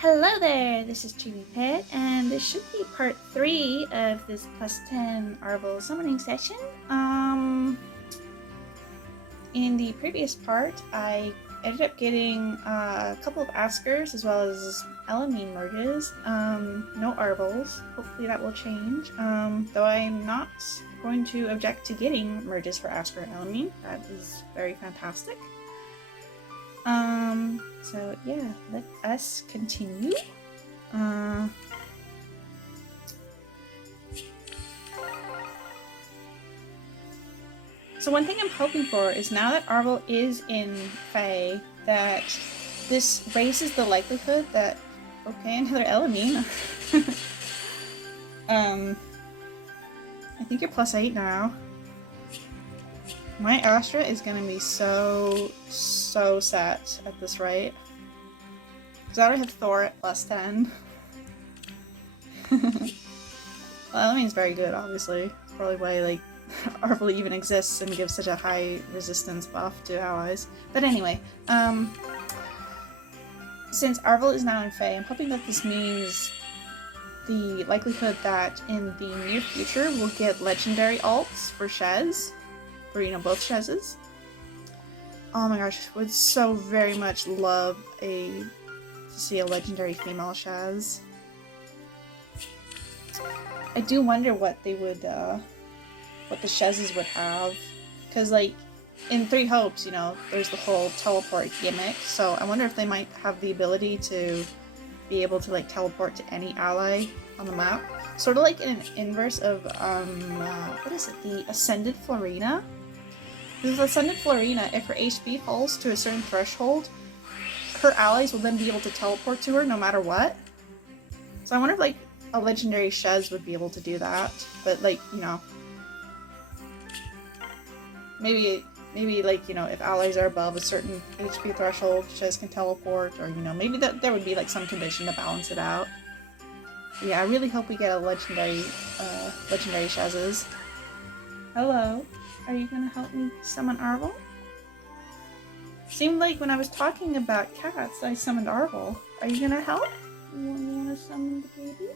Hello there, this is Chibi Pet, and this should be part 3 of this plus 10 Arval summoning session. In the previous part, I ended up getting a couple of Askers as well as Elamine merges. No Arvals. Hopefully that will change. Though I'm not going to object to getting merges for Asker and Elamine. That is very fantastic. So yeah, let us continue. So one thing I'm hoping for is now that Arval is in Fae, that this raises the likelihood that, okay, another Elamine. I think you're +8 now. My Astra is gonna be so set at this rate. Because I already have Thor at +10. Well, that means very good, obviously. Probably why, like, Arval even exists and gives such a high resistance buff to allies. But anyway, since Arval is now in Fae, I'm hoping that this means the likelihood that in the near future we'll get legendary alts for Shez. For, you know, both Shezes. Oh my gosh, would so very much love to see a legendary female Shez. I do wonder what they would, what the Shezes would have. Because, like, in Three Hopes, you know, there's the whole teleport gimmick, so I wonder if they might have the ability to be able to, like, teleport to any ally on the map. Sort of like in an inverse of, what is it, the Ascended Florina? With Ascended Florina, if her HP falls to a certain threshold, her allies will then be able to teleport to her no matter what. So I wonder if, like, a legendary Shez would be able to do that. But, like, you know, maybe like, you know, if allies are above a certain HP threshold, Shez can teleport, or, you know, maybe there would be, like, some condition to balance it out. But yeah, I really hope we get a legendary Shezes. Hello. Are you gonna help me summon Arval? Seemed like when I was talking about cats, I summoned Arval. Are you gonna help? You wanna summon the baby?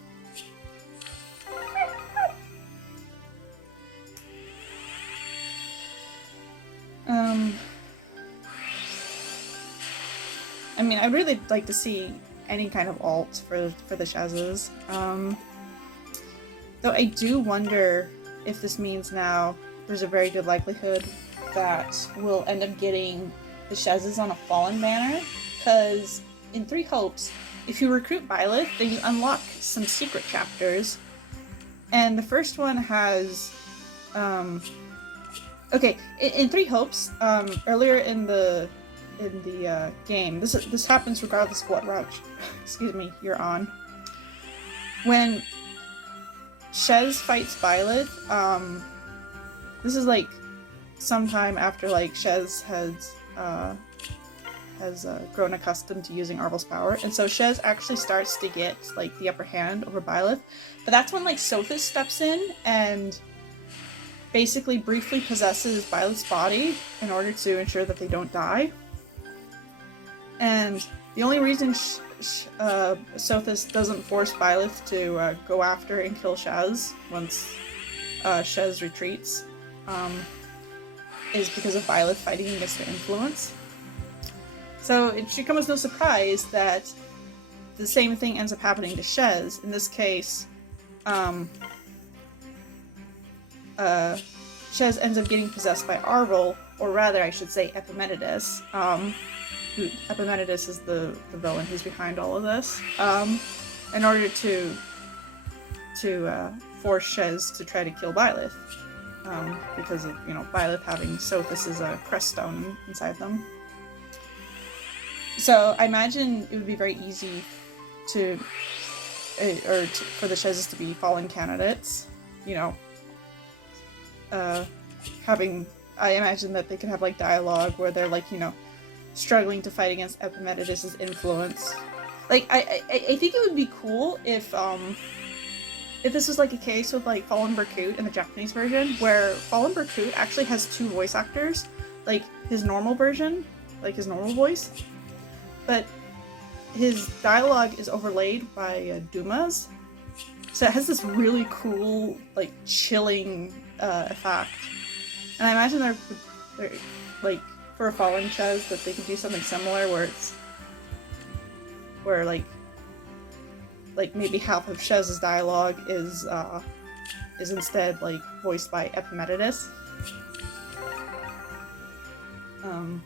I mean, I'd really like to see any kind of alt for the Shezes. Though I do wonder if this means now there's a very good likelihood that we'll end up getting the Shezes on a Fallen banner, because in Three Hopes, if you recruit Byleth, then you unlock some secret chapters, and the first one has, okay, in Three Hopes, earlier in the game, this happens regardless of what route, excuse me, you're on. When Shez fights Byleth, this is like sometime after, like, Shez has grown accustomed to using Arval's power, and so Shez actually starts to get, like, the upper hand over Byleth. But that's when, like, Sothis steps in and basically briefly possesses Byleth's body in order to ensure that they don't die. And the only reason Sothis doesn't force Byleth to go after and kill Shez once Shez retreats is because of Byleth fighting against her influence. So it should come as no surprise that the same thing ends up happening to Shez. In this case, Shez ends up getting possessed by Arval, or rather, I should say, Epimenides. Epimenides is the villain who's behind all of this. In order to force Shez to try to kill Byleth. Because of, you know, Byleth having Sothis' crest stone inside them. So I imagine it would be very easy for the Shezes to be Fallen candidates. You know, I imagine that they could have, like, dialogue where they're, like, you know, struggling to fight against Epimenides' influence. Like, I think it would be cool if this was, like, a case with, like, Fallen Berkut in the Japanese version, where Fallen Berkut actually has 2 voice actors, like, his normal version, like, his normal voice, but his dialogue is overlaid by Dumas, so it has this really cool, like, chilling effect. And I imagine they're like, for a fallen Chez, that they could do something similar where like maybe half of Chez's dialogue is instead like voiced by Epimetidas. Okay.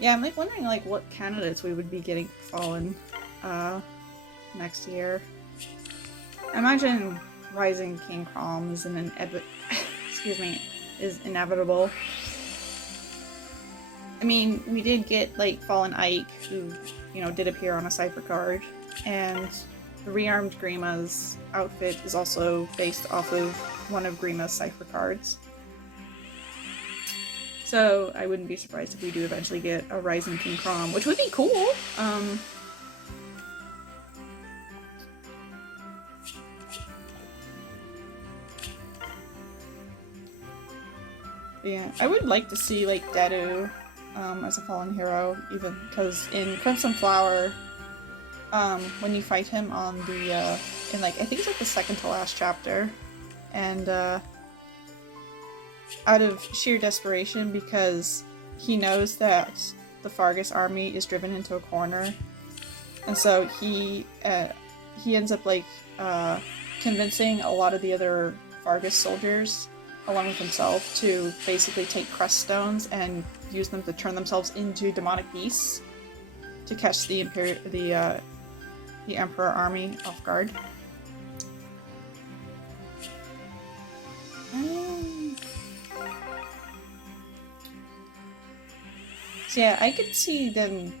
Yeah, I'm like wondering like what candidates we would be getting for Fallen next year. I imagine Rising King Crom is excuse me, is inevitable. I mean, we did get like Fallen Ike, who, you know, did appear on a cipher card, and the rearmed Grima's outfit is also based off of one of Grima's cipher cards. So I wouldn't be surprised if we do eventually get a Rising King Crom, which would be cool. Yeah, I would like to see like Dedu as a fallen hero, even because in Crimson Flower, when you fight him on the in like I think it's like the second to last chapter, and out of sheer desperation, because he knows that the Fargus army is driven into a corner, and so he ends up like convincing a lot of the other Fargus soldiers, along with himself, to basically take crest stones and use them to turn themselves into demonic beasts to catch the Emperor army off guard. So yeah, I could see them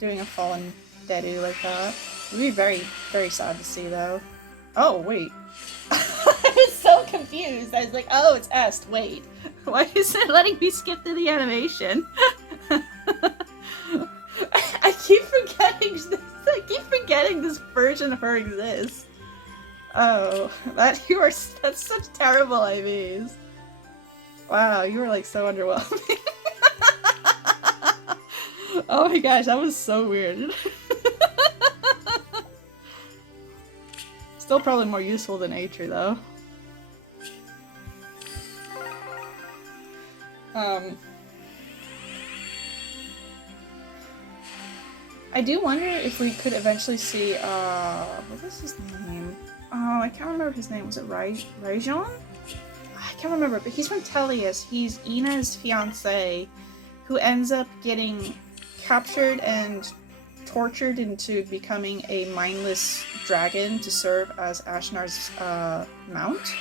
doing a fallen Dedu like that. It would be very, very sad to see, though. Oh, wait. I was so confused. I was like, oh, it's Est. Wait. Why is it letting me skip through the animation? I keep forgetting this version of her exists. Oh, that's such terrible IVs. Wow, you were like so underwhelming. Oh my gosh, that was so weird. Still probably more useful than Atri, though. I do wonder if we could eventually see, what was his name? Oh, I can't remember his name. Was it Rajon? I can't remember, but he's from Tellius. He's Ina's fiancé, who ends up getting captured and tortured into becoming a mindless dragon to serve as Ashnar's mount.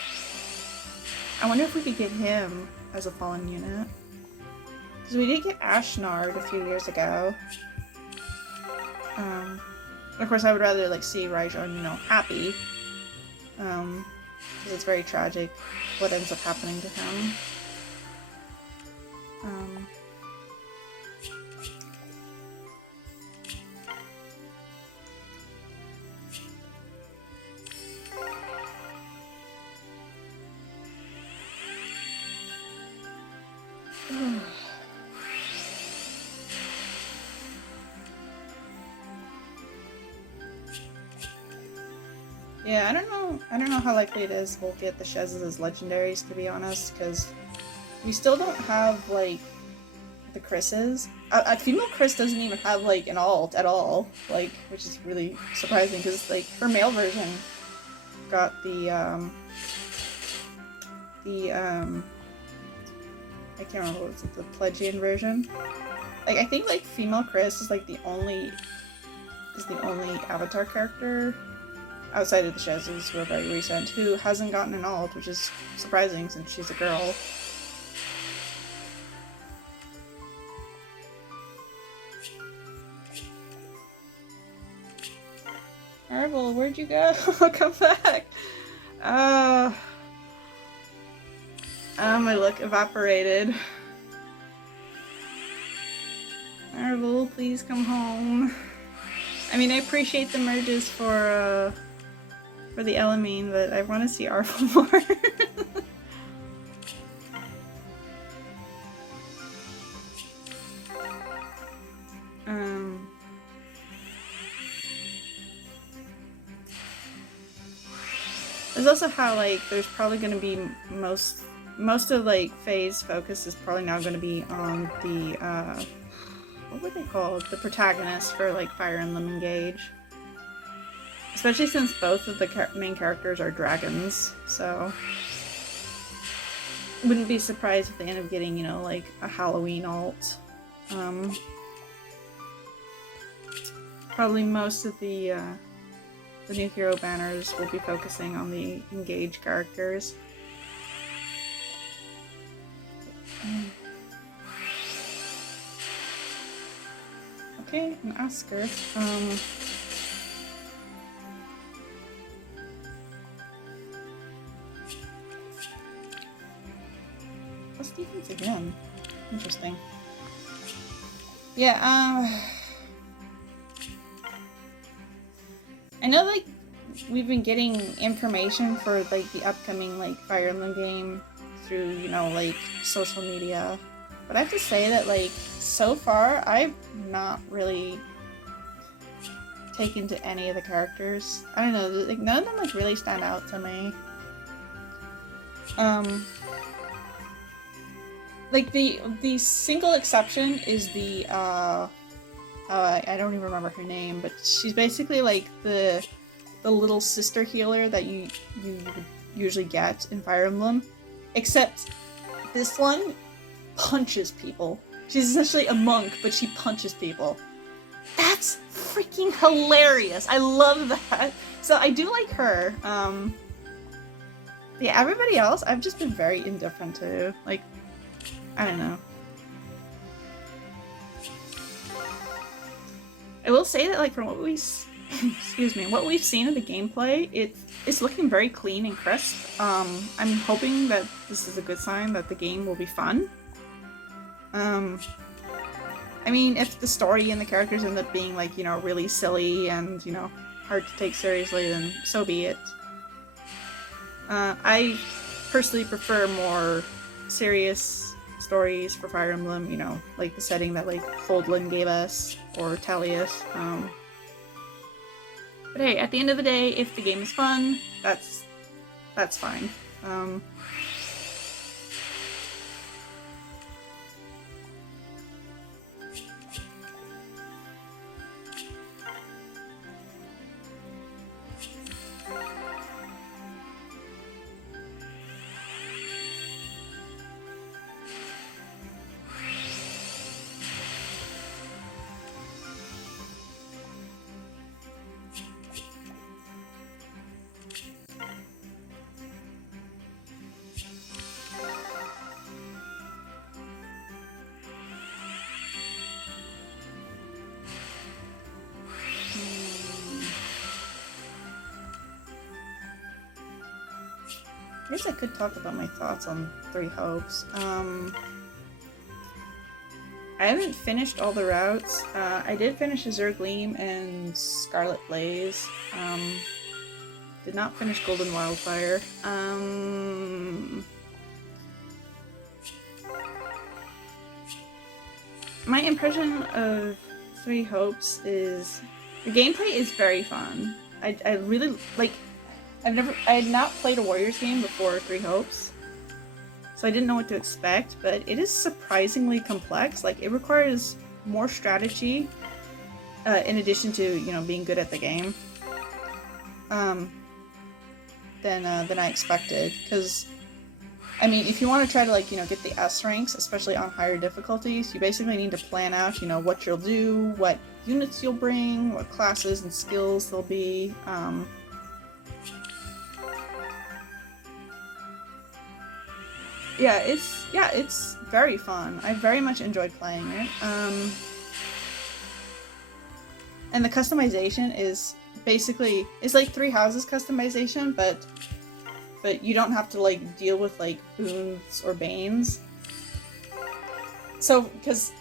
I wonder if we could get him as a fallen unit. Because we did get Ashnard a few years ago. Of course, I would rather like see Rajon, you know, happy. Because it's very tragic what ends up happening to him. Yeah, I don't know how likely it is we'll get the Chezes as legendaries, to be honest, because we still don't have, like, the Chris's. A female Chris doesn't even have, like, an alt at all, like, which is really surprising, because, like, her male version got the, I can't remember what it's, the Pledgian version. Like, I think, like, female Chris is, like, the only Avatar character outside of the Chezes, who are very recent, who hasn't gotten an alt, which is surprising since she's a girl. Arval, where'd you go? Come back! My look evaporated. Arval, please come home. I mean, I appreciate the merges for for the Elamine, but I want to see Arval more. There's also how, like, there's probably going to be most of, like, Faye's focus is probably now going to be on the, what were they called? The protagonists for, like, Fire Emblem Engage. Especially since both of the main characters are dragons, so... Wouldn't be surprised if they end up getting, you know, like, a Halloween alt. Probably most of the new hero banners will be focusing on the Engage characters. Okay, an Oscar. Plus defense again. Interesting. Yeah, I know, like, we've been getting information for, like, the upcoming, like, Fire Emblem game through, you know, like, social media. But I have to say that, like, so far, I've not really taken to any of the characters. I don't know, like, none of them, like, really stand out to me. Like, the single exception is the, I don't even remember her name, but she's basically like the little sister healer that you would usually get in Fire Emblem. Except this one punches people. She's essentially a monk, but she punches people. That's freaking hilarious! I love that! So I do like her. Yeah, everybody else I've just been very indifferent to. Like, I don't know. I will say that, like, from what we, excuse me, what we've seen of the gameplay, it's looking very clean and crisp. I'm hoping that this is a good sign that the game will be fun. I mean, if the story and the characters end up being, like, you know, really silly and, you know, hard to take seriously, then so be it. I personally prefer more serious stories for Fire Emblem, you know, like the setting that, like, Foldlin gave us, or Talius. But hey, at the end of the day, if the game is fun, that's fine. I guess I could talk about my thoughts on Three Hopes. I haven't finished all the routes. I did finish Azure Gleam and Scarlet Blaze. Did not finish Golden Wildfire. My impression of Three Hopes is the gameplay is very fun. I really like. I had not played a Warriors game before Three Hopes, so I didn't know what to expect, but it is surprisingly complex. Like, it requires more strategy, in addition to, you know, being good at the game, than I expected, because, I mean, if you want to try to, like, you know, get the S ranks, especially on higher difficulties, you basically need to plan out, you know, what you'll do, what units you'll bring, what classes and skills there'll be, yeah, it's very fun. I very much enjoyed playing it. And the customization is basically, it's like Three Houses customization, but you don't have to, like, deal with, like, boons or banes. So, because,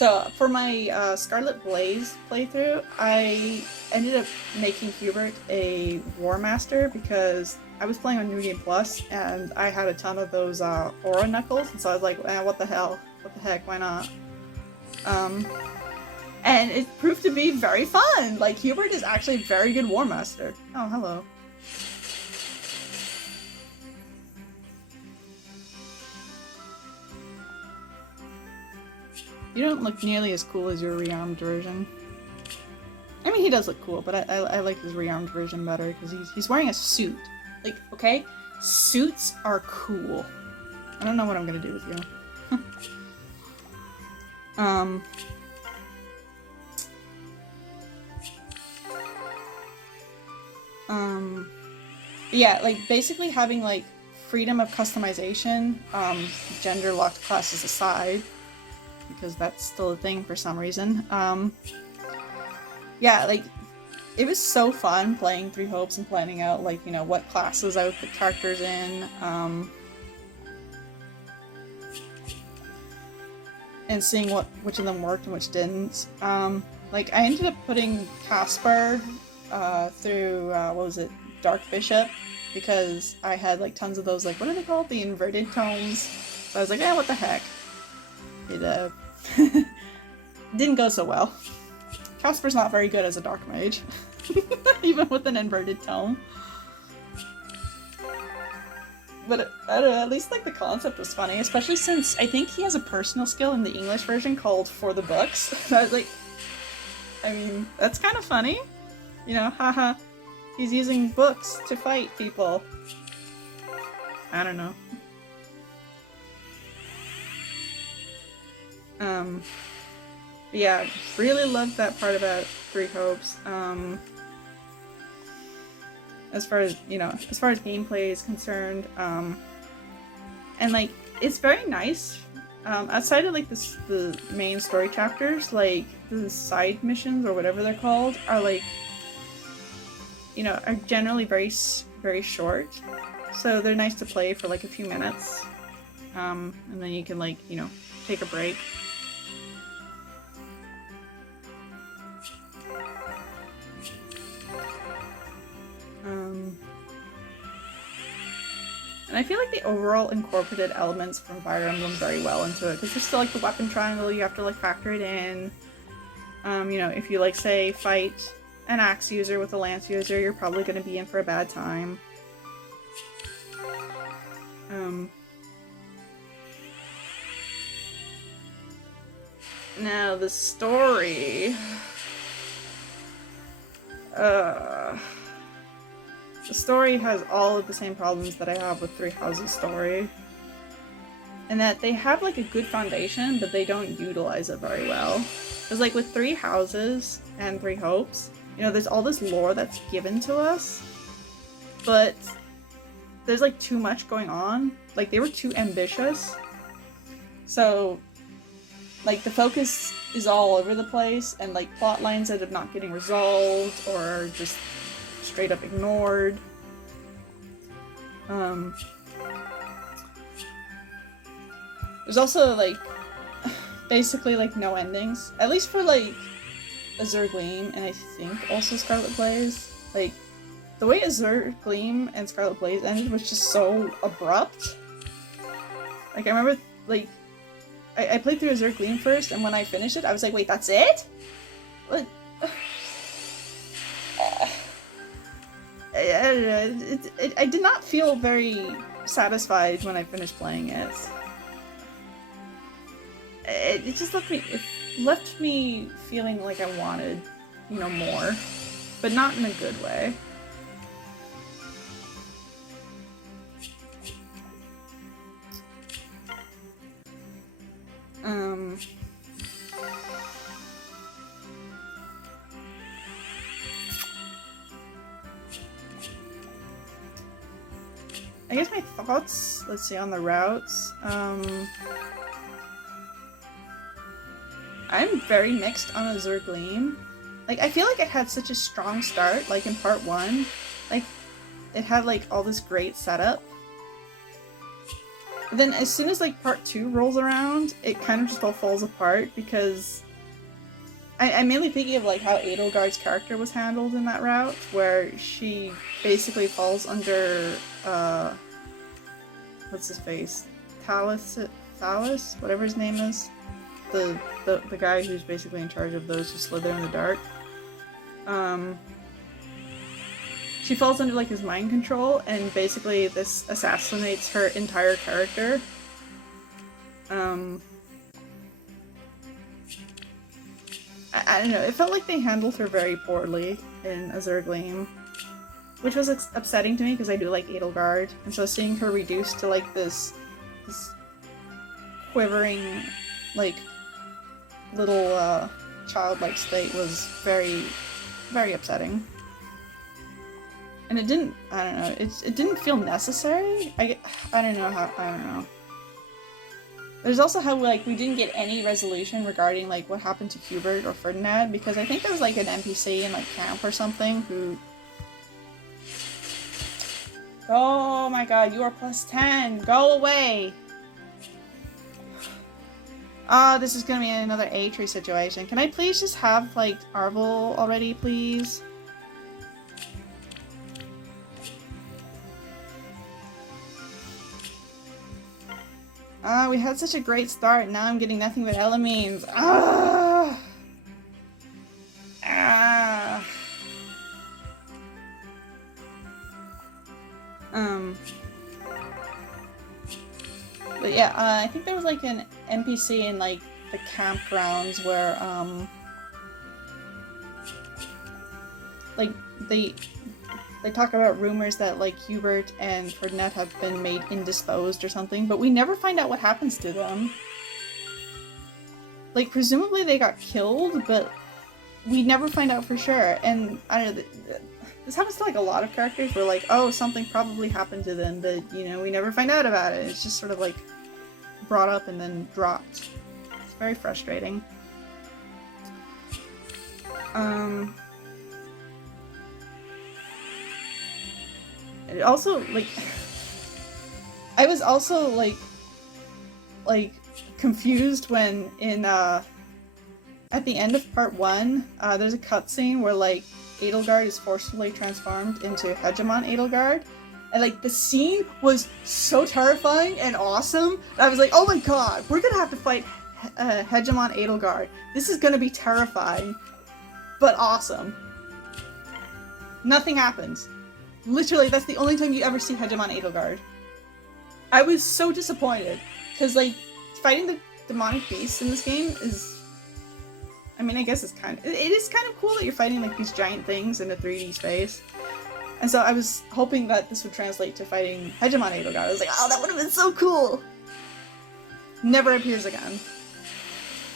So for my Scarlet Blaze playthrough, I ended up making Hubert a War Master because I was playing on New Game Plus and I had a ton of those Aura Knuckles, and so I was like, what the hell? What the heck? Why not? And it proved to be very fun! Like, Hubert is actually a very good War Master. Oh, hello. You don't look nearly as cool as your rearmed version. I mean, he does look cool, but I like his rearmed version better because he's wearing a suit. Like, okay? Suits are cool. I don't know what I'm gonna do with you. Yeah, like, basically having, like, freedom of customization, gender-locked classes aside, because that's still a thing for some reason. Yeah, like, it was so fun playing Three Hopes and planning out, like, you know, what classes I would put characters in, and seeing which of them worked and which didn't. Like, I ended up putting Casper, through, what was it, Dark Bishop, because I had, like, tons of those, like, what are they called? The inverted tomes. So I was like, what the heck. It, didn't go so well. Casper's not very good as a Dark Mage, even with an inverted tome. But, I don't know, at least, like, the concept was funny, especially since I think he has a personal skill in the English version called For the Books. So I was like, I mean, that's kind of funny. You know, haha. He's using books to fight people. I don't know. Yeah, really loved that part about Three Hopes. As far as, you know, as far as gameplay is concerned, and like, it's very nice. Outside of like the main story chapters, like the side missions or whatever they're called are like, you know, are generally very short. So they're nice to play for like a few minutes. And then you can like, you know, take a break. And I feel like they overall incorporated elements from Fire Emblem very well into it, because there's still like the weapon triangle, you have to like factor it in. You know, if you like say fight an axe user with a lance user, you're probably going to be in for a bad time. Now the story. The story has all of the same problems that I have with Three Houses' story. And that they have like a good foundation, but they don't utilize it very well. Because like with Three Houses and Three Hopes, you know, there's all this lore that's given to us, but there's like too much going on. Like they were too ambitious. So like the focus is all over the place, and like plot lines that are not getting resolved or just straight up ignored. There's also like basically like no endings, at least for like Azure Gleam and I think also Scarlet Blaze. Like the way Azure Gleam and Scarlet Blaze ended was just so abrupt. Like I remember like I played through Azure Gleam first, and when I finished it I was like, wait, that's it? What? I did not feel very satisfied when I finished playing it. It just left me feeling like I wanted, you know, more, but not in a good way. I guess my thoughts, let's see, on the routes. I'm very mixed on Azure Gleam. Like, I feel like it had such a strong start, like in part 1. Like, it had like all this great setup. But then as soon as like part 2 rolls around, it kind of just all falls apart because I'm mainly thinking of like how Edelgard's character was handled in that route, where she basically falls under what's his face? Thales? Whatever his name is. The guy who's basically in charge of those who slither in the dark. She falls under like his mind control, and basically this assassinates her entire character. I don't know, it felt like they handled her very poorly in Azure Gleam, which was upsetting to me because I do like Edelgard, and so seeing her reduced to like this quivering, like, little childlike state was very, very upsetting. And it didn't, I don't know, it didn't feel necessary. I don't know. There's also how, like, we didn't get any resolution regarding, like, what happened to Hubert or Ferdinand, because I think there was, like, an NPC in, like, camp or something who... Oh my god, you are plus 10! Go away! Ah, this is gonna be another A-tree situation. Can I please just have, like, Arval already, please? Ah, we had such a great start, now I'm getting nothing but Elamines. Ah! Ah! But yeah, I think there was like an NPC in like the campgrounds where, like they talk about rumors that like Hubert and Ferdinand have been made indisposed or something, but we never find out what happens to them. Like, presumably they got killed, but we never find out for sure. And I don't know, this happens to like a lot of characters where like, oh, something probably happened to them, but you know, we never find out about it. It's just sort of like brought up and then dropped. It's very frustrating. It also, like, I was also, like, confused when in, at the end of part 1, there's a cutscene where, like, Edelgard is forcibly transformed into Hegemon Edelgard, and, like, the scene was so terrifying and awesome, I was like, oh my god, we're gonna have to fight Hegemon Edelgard. This is gonna be terrifying, but awesome. Nothing happens. Literally, that's the only time you ever see Hegemon Edelgard. I was so disappointed, because, like, fighting the demonic beasts in this game is... I mean, I guess it's kind of... It is kind of cool that you're fighting, like, these giant things in a 3D space. And so I was hoping that this would translate to fighting Hegemon Edelgard. I was like, oh, that would have been so cool! Never appears again.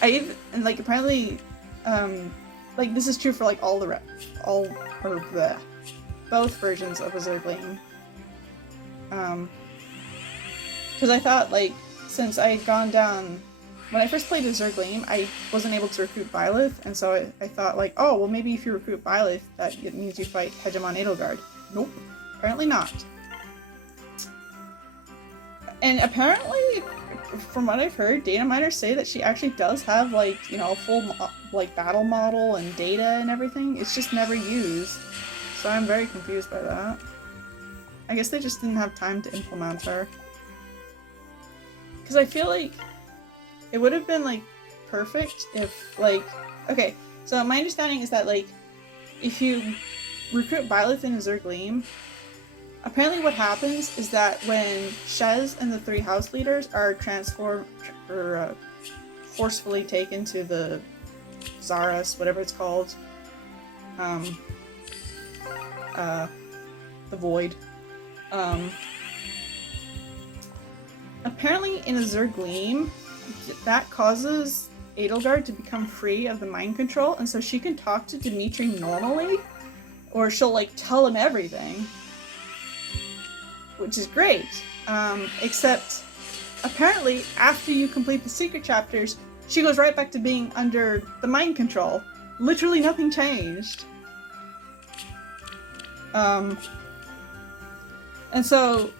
And, like, apparently, like, this is true for, like, both versions of Azure Gleam. Because I thought, like, since I had gone down... When I first played Azure Gleam, I wasn't able to recruit Byleth, and so I thought, like, oh, well, maybe if you recruit Byleth, that it means you fight Hegemon Edelgard. Nope. Apparently not. And apparently, from what I've heard, data miners say that she actually does have, like, you know, a full, like, battle model and data and everything. It's just never used. So I'm very confused by that. I guess they just didn't have time to implement her. Because I feel like it would have been, like, perfect if, like... Okay, so my understanding is that, like, if you recruit Byleth in Azure Gleam, apparently what happens is that when Shez and the 3 house leaders are transformed, or forcefully taken to the Zaras, whatever it's called, the Void, apparently in Azure Gleam, that causes Edelgard to become free of the mind control, and so she can talk to Dimitri normally, or she'll, like, tell him everything. Which is great. Except, apparently, after you complete the secret chapters, she goes right back to being under the mind control. Literally nothing changed. And so...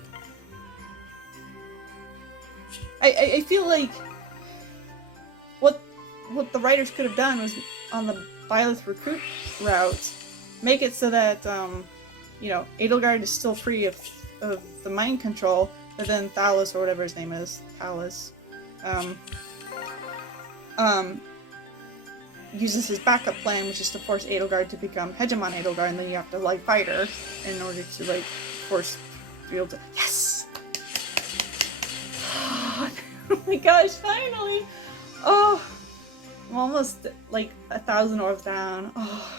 I feel like what the writers could have done was on the Byleth recruit route, make it so that you know, Edelgard is still free of the mind control, but then Thalos, or whatever his name is, Thalos, uses his backup plan, which is to force Edelgard to become Hegemon Edelgard, and then you have to like fight her in order to like force Field to— Yes! Oh my gosh, finally! Oh, I'm almost like 1,000 orbs down. Oh,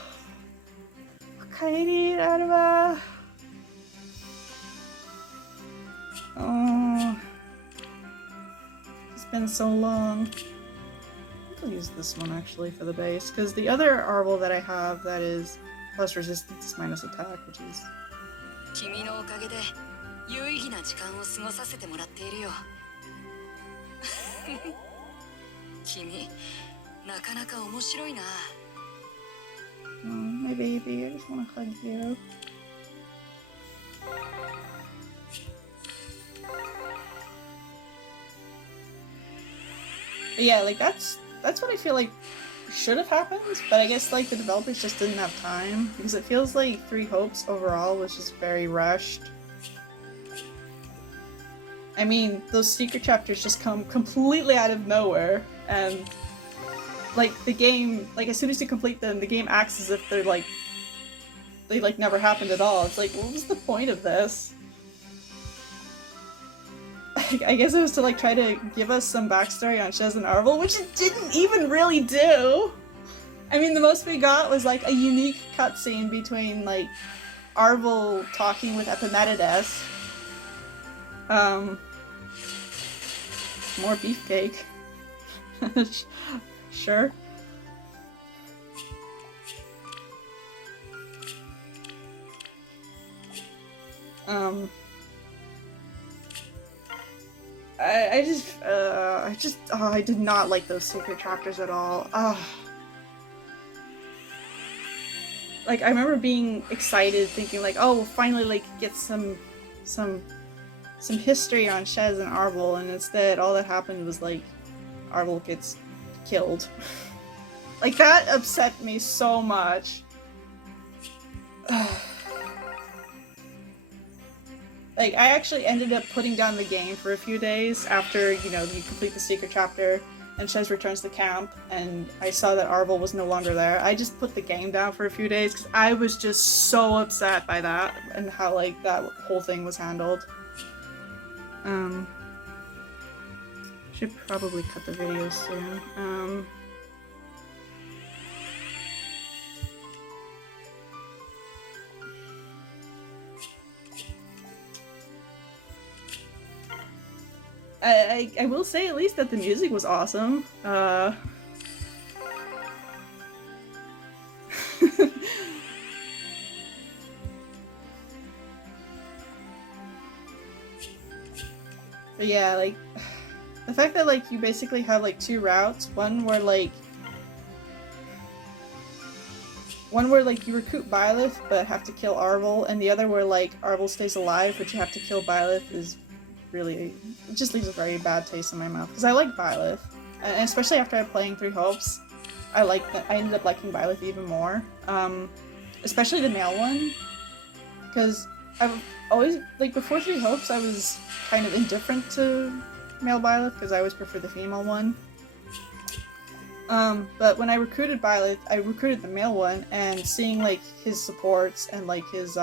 okay, Arval. Oh, it's been so long. I'll use this one actually for the base, because the other Arval that I have that is plus resistance is minus attack, which is. 君のおかげで有意義な時間を過ごさせてもらっているよ。君、なかなか面白いな。Oh, my baby, I just want to hug you. But yeah, like that's what I feel like should have happened, but I guess like the developers just didn't have time, because it feels like Three Hopes overall was just very rushed. I mean, those secret chapters just come completely out of nowhere, and like the game, like as soon as you complete them, the game acts as if they like never happened at all. It's like, what was the point of this? I guess it was to like try to give us some backstory on Shez and Arval, which it didn't even really do. I mean, the most we got was like a unique cutscene between like Arval talking with Epimetides. More beefcake. Sure. I did not like those secret chapters at all. Like, I remember being excited, thinking like, oh, we'll finally like get some history on Shez and Arval, and instead all that happened was like Arval gets killed. Like, that upset me so much. Like, I actually ended up putting down the game for a few days after, you know, you complete the secret chapter and Shez returns to camp, and I saw that Arval was no longer there. I just put the game down for a few days because I was just so upset by that and how, like, that whole thing was handled. Should probably cut the video soon. I will say at least that the music was awesome. But yeah, like, the fact that like you basically have like two routes, one where you recruit Byleth but have to kill Arval, and the other where like Arval stays alive but you have to kill Byleth, is really, it just leaves a very bad taste in my mouth, because I like Byleth, and especially after playing Three Hopes, I ended up liking Byleth even more, especially the male one, because I've always, like, before Three Hopes I was kind of indifferent to male Byleth because I always prefer the female one. But when I recruited Byleth, I recruited the male one, and seeing like his supports and like his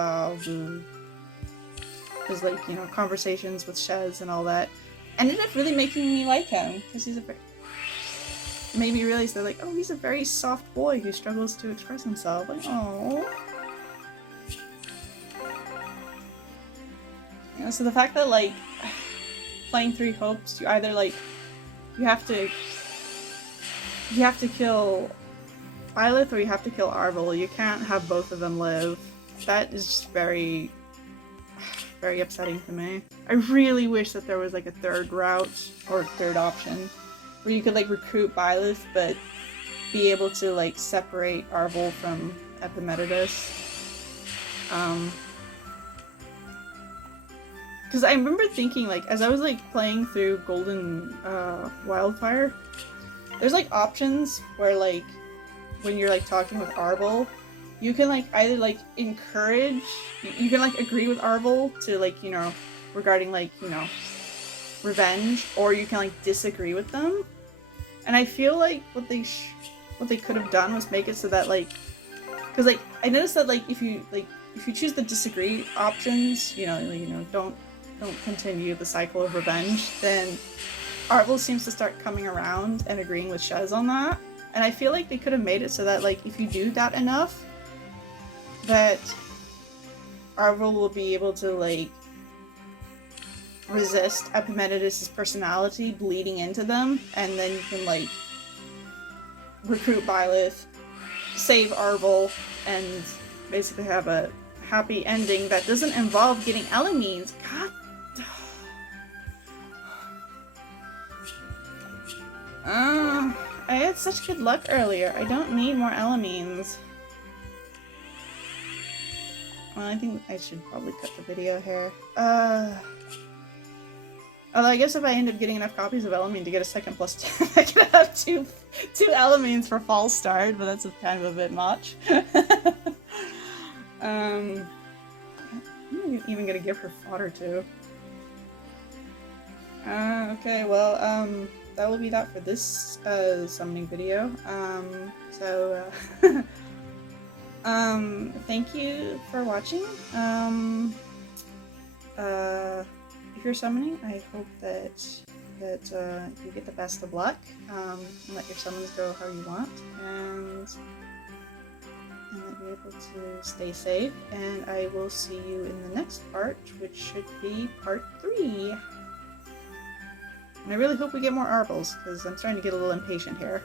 like, you know, conversations with Shez and all that ended up really making me like him, because he's made me realize that like, oh, he's a very soft boy who struggles to express himself. Like, oh. You know, so the fact that like playing Three Hopes, you either like you have to kill Byleth or you have to kill Arval. You can't have both of them live. That is just very upsetting to me. I really wish that there was like a third route or third option where you could like recruit Byleth but be able to like separate Arval from Epimetides. Because I remember thinking, like, as I was, like, playing through Golden Wildfire, there's, like, options where, like, when you're, like, talking with Arval, you can, like, either, like, encourage, you can, like, agree with Arval to, like, you know, regarding, like, you know, revenge, or you can, like, disagree with them. And I feel like what they could have done was make it so that, like, because, like, I noticed that, like, if you choose the disagree options, you know, don't continue the cycle of revenge, then Arval seems to start coming around and agreeing with Shez on that. And I feel like they could have made it so that, like, if you do that enough, that Arval will be able to, like, resist Epimenides' personality bleeding into them, and then you can, like, recruit Byleth, save Arval, and basically have a happy ending that doesn't involve getting Elamines. God. I had such good luck earlier. I don't need more Elamines. Well, I think I should probably cut the video here. Although I guess if I end up getting enough copies of Elamine to get a second +2, I could have two Elamines for false start, but that's kind of a bit much. I'm even gonna give her fodder too. Okay, well, that will be that for this summoning video. Thank you for watching. If you're summoning, I hope that you get the best of luck, and let your summons go how you want, and that you're able to stay safe, and I will see you in the next part, which should be part 3. And I really hope we get more Arvals, because I'm starting to get a little impatient here.